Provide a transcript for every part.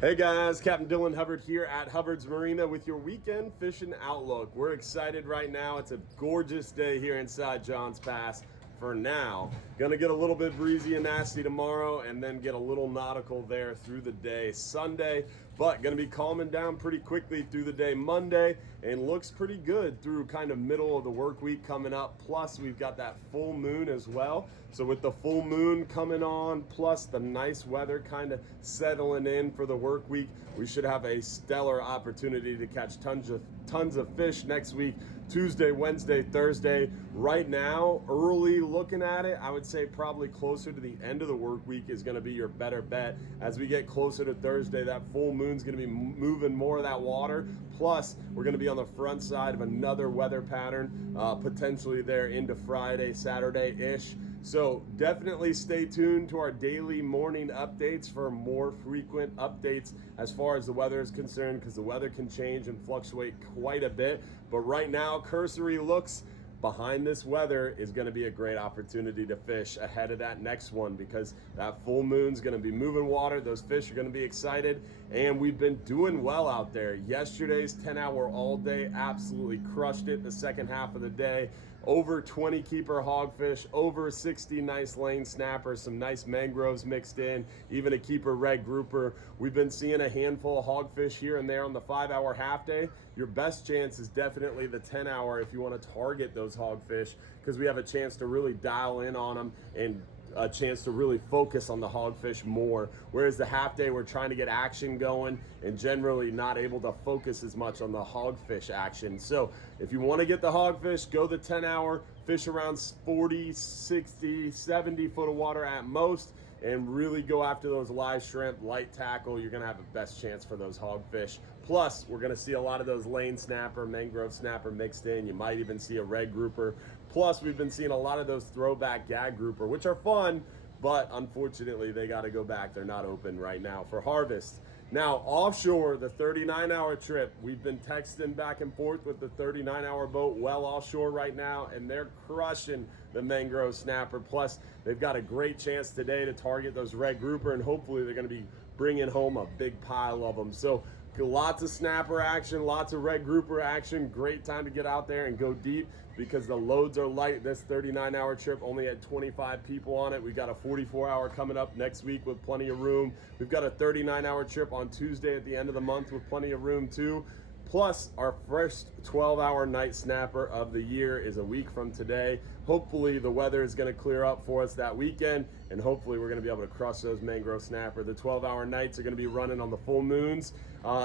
Hey guys, Captain Dylan Hubbard here at Hubbard's Marina with your weekend fishing outlook. We're excited right now. It's a gorgeous day here inside Johns Pass for now. Gonna get a little bit breezy and nasty tomorrow and then get a little nautical there through the day Sunday, but gonna be calming down pretty quickly through the day Monday and looks pretty good through kind of middle of the work week coming up. Plus we've got that full moon as well. So with the full moon coming on, plus the nice weather kind of settling in for the work week, we should have a stellar opportunity to catch tons of fish next week, Tuesday, Wednesday, Thursday. Right now, early looking at it, I would say probably closer to the end of the work week is going to be your better bet. As we get closer to Thursday, that full moon's going to be moving more of that water. Plus, we're going to be on the front side of another weather pattern, potentially there into Friday, Saturday-ish. So definitely stay tuned to our daily morning updates for more frequent updates as far as the weather is concerned, because the weather can change and fluctuate quite a bit. But right now, cursory looks behind this weather is going to be a great opportunity to fish ahead of that next one, because that full moon's going to be moving water. Those fish are going to be excited, and we've been doing well out there. Yesterday's 10-hour all day absolutely crushed it the second half of the day. Over 20 keeper hogfish, over 60 nice lane snappers, some nice mangroves mixed in, even a keeper red grouper. We've been seeing a handful of hogfish here and there on the 5-hour half day. Your best chance is definitely the 10-hour if you want to target those hogfish, because we have a chance to really dial in on them and a chance to really focus on the hogfish more. Whereas the half day, we're trying to get action going and generally not able to focus as much on the hogfish action. So if you want to get the hogfish, go the 10-hour, fish around 40, 60, 70 foot of water at most, and really go after those live shrimp, light tackle. You're gonna have the best chance for those hogfish. Plus, we're gonna see a lot of those lane snapper, mangrove snapper mixed in. You might even see a red grouper. Plus, we've been seeing a lot of those throwback gag grouper, which are fun, but unfortunately, they gotta go back. They're not open right now for harvest. Now, offshore, the 39-hour trip, we've been texting back and forth with the 39-hour boat well offshore right now, and they're crushing the mangrove snapper. Plus, they've got a great chance today to target those red grouper, and hopefully they're going to be bringing home a big pile of them. So lots of snapper action, lots of red grouper action. Great time to get out there and go deep because the loads are light. This 39-hour trip only had 25 people on it. We got a 44-hour coming up next week with plenty of room. We've got a 39-hour trip on Tuesday at the end of the month with plenty of room too. Plus, our first 12-hour night snapper of the year is a week from today. Hopefully, the weather is going to clear up for us that weekend, and hopefully, we're going to be able to crush those mangrove snapper. The 12-hour nights are going to be running on the full moons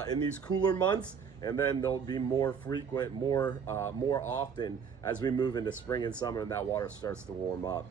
in these cooler months, and then they'll be more frequent, more often as we move into spring and summer and that water starts to warm up.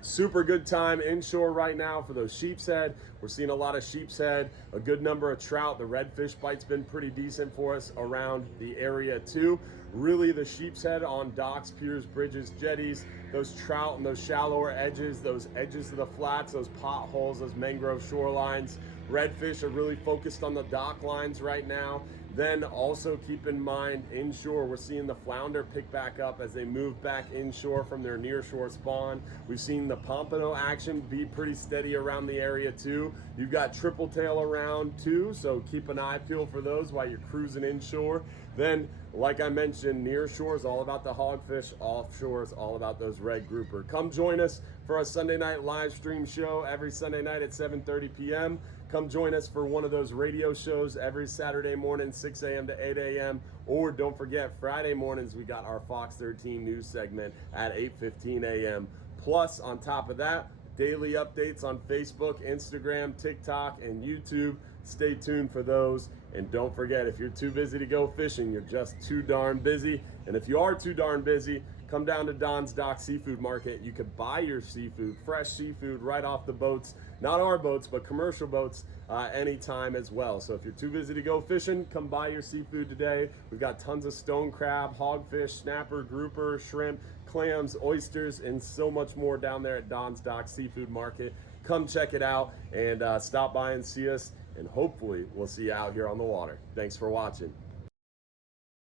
Super good time inshore right now for those sheep's head. We're seeing a lot of sheep's head, a good number of trout. The redfish bite's been pretty decent for us around the area too. Really, the sheep's head on docks, piers, bridges, jetties, those trout and those shallower edges, those edges of the flats, those potholes, those mangrove shorelines. Redfish are really focused on the dock lines right now. Then also keep in mind inshore, we're seeing the flounder pick back up as they move back inshore from their near shore spawn. We've seen the pompano action be pretty steady around the area too. You've got triple tail around too, so keep an eye peeled for those while you're cruising inshore. Then, like I mentioned, near shore is all about the hogfish, offshore is all about those red grouper. Come join us for a Sunday night live stream show every Sunday night at 7:30 p.m. Come join us for one of those radio shows every Saturday morning, 6 a.m. to 8 a.m. Or don't forget, Friday mornings, we got our Fox 13 news segment at 8:15 a.m. Plus, on top of that, daily updates on Facebook, Instagram, TikTok, and YouTube. Stay tuned for those. And don't forget, if you're too busy to go fishing, you're just too darn busy. And if you are too darn busy, come down to Don's Dock Seafood Market. You could buy your seafood, fresh seafood, right off the boats. Not our boats, but commercial boats anytime as well. So if you're too busy to go fishing, come buy your seafood today. We've got tons of stone crab, hogfish, snapper, grouper, shrimp, clams, oysters, and so much more down there at Don's Dock Seafood Market. Come check it out and stop by and see us. And hopefully we'll see you out here on the water. Thanks for watching.